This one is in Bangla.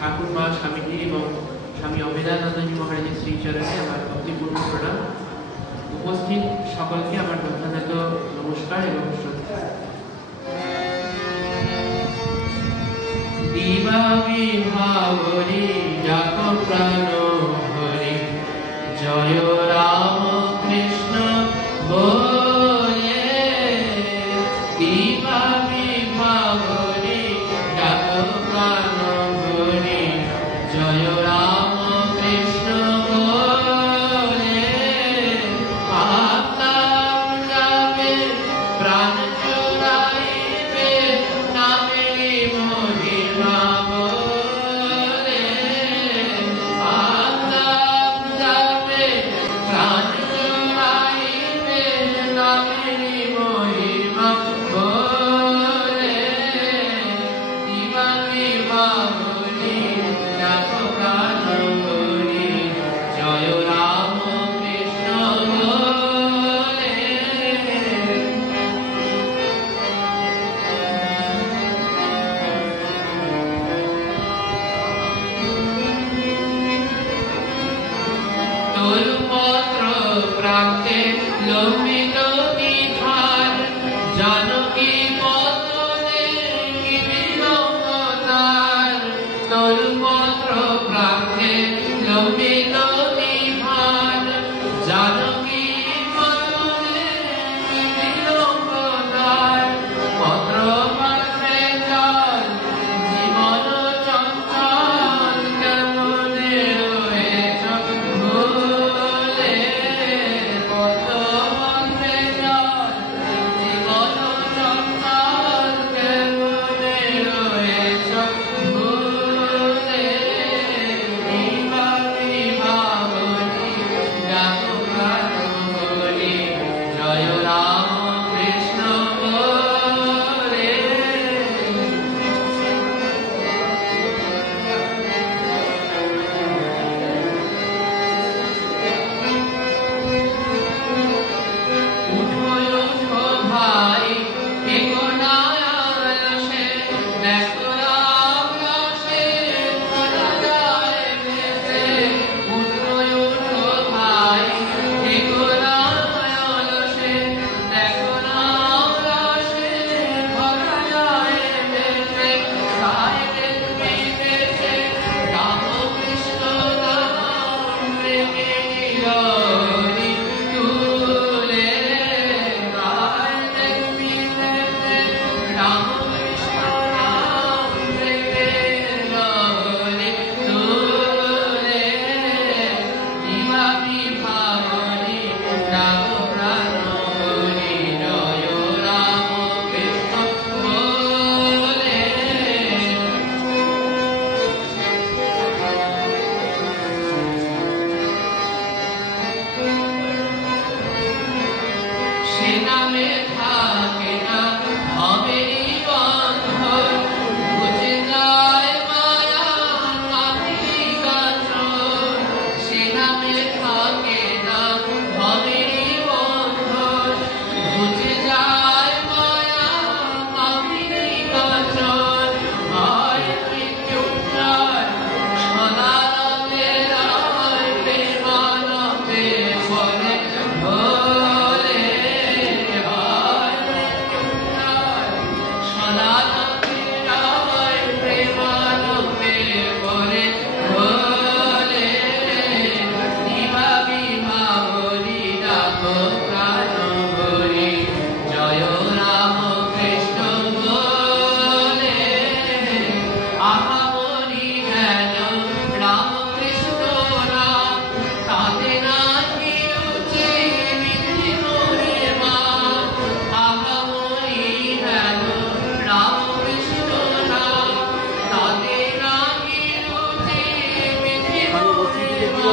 ঠাকুর মা স্বামীজি এবং স্বামী অভেদানন্দজি মহারাজের শ্রীচরণে আমার ভক্তিপূর্ণ প্রণাম। উপস্থিত সকলকে আমার যথাযথ নমস্কার এবং শ্রদ্ধা। দিবা বিভাবরি যাক প্রাণ হরি, জয় রাম কৃষ্ণ বলে। দিবা বিভাবরি যাক প্রাণ হরি, জয় রাম কৃষ্ণ বলে। আত্মাম যাবে প্রাণ জুড়াইবে, নামেরি মহিমা বলে। আত্মাম যাবে প্রাণ জুড়াইবে, নামেরি মহিমা বলে। দিবা বিভাবরি যাক প্রাণ হরি, জয় রাম কৃষ্ণ বলে। তরুপত্র প্রান্তে লম্বিত নিধার, জানকী পতনে কি বিলম্ব তার। তরুপত্র প্রান্তে লম্বিত নিধার, জানকী পতনে কি বিলম্ব তার। পত্র পার্শ্বে জল জীবন চঞ্চল, কেমনে রয়েছ ভুলে। পত্র পার্শ্বে জল জীবন চঞ্চল, কেমনে রয়েছ ভুলে। দিবা বিভাবরি যাক প্রাণ হরি, জয় রাম কৃষ্ণ বলে। উঠোয় উঠো ভাই, এগো না আলসে, দেখো রাম রসে ভরা যায় ভেসে। উঠোয় উঠো ভাই, এগো না আলসে, দেখো রাম রসে ভরা যায় ভেসে। তাই দেখবি দেশে রামকৃষ্ণ নাম, প্রেমে নিররি তুলে। তাই দেখবি দেশে রামকৃষ্ণ নাম, প্রেমে নিররি তুলে। দিবা বিভাবরি যাক প্রাণ হরি, জয় রাম কৃষ্ণ বলে। সে নামে থাকে না ভবেরই বন্ধন, বুঝে যায় মায়া কাঁধি কাঁচন। সে নামে থাকে না ভবেরই বন্ধন, বুঝে যায় মায়া কাঁধি কাঁচন। হয় মৃত্যুঞ্জয় সদানন্দে রায়, প্রেমানন্দে বলে ভোলে। হয় মৃত্যুঞ্জয় সদানন্দে রায়, প্রেমানন্দে বলে ভোলে। দিবা বিভাবরি যাক প্রাণ হরি, জয় রাম কৃষ্ণ বলে। আহামরি যেন রামকৃষ্ণ নাম, তাতে নাহি রুচি বিধি মহিমা। আহামরি যেন রামকৃষ্ণ নাম, তাতে নাহি রুচি বিধি মহিমা।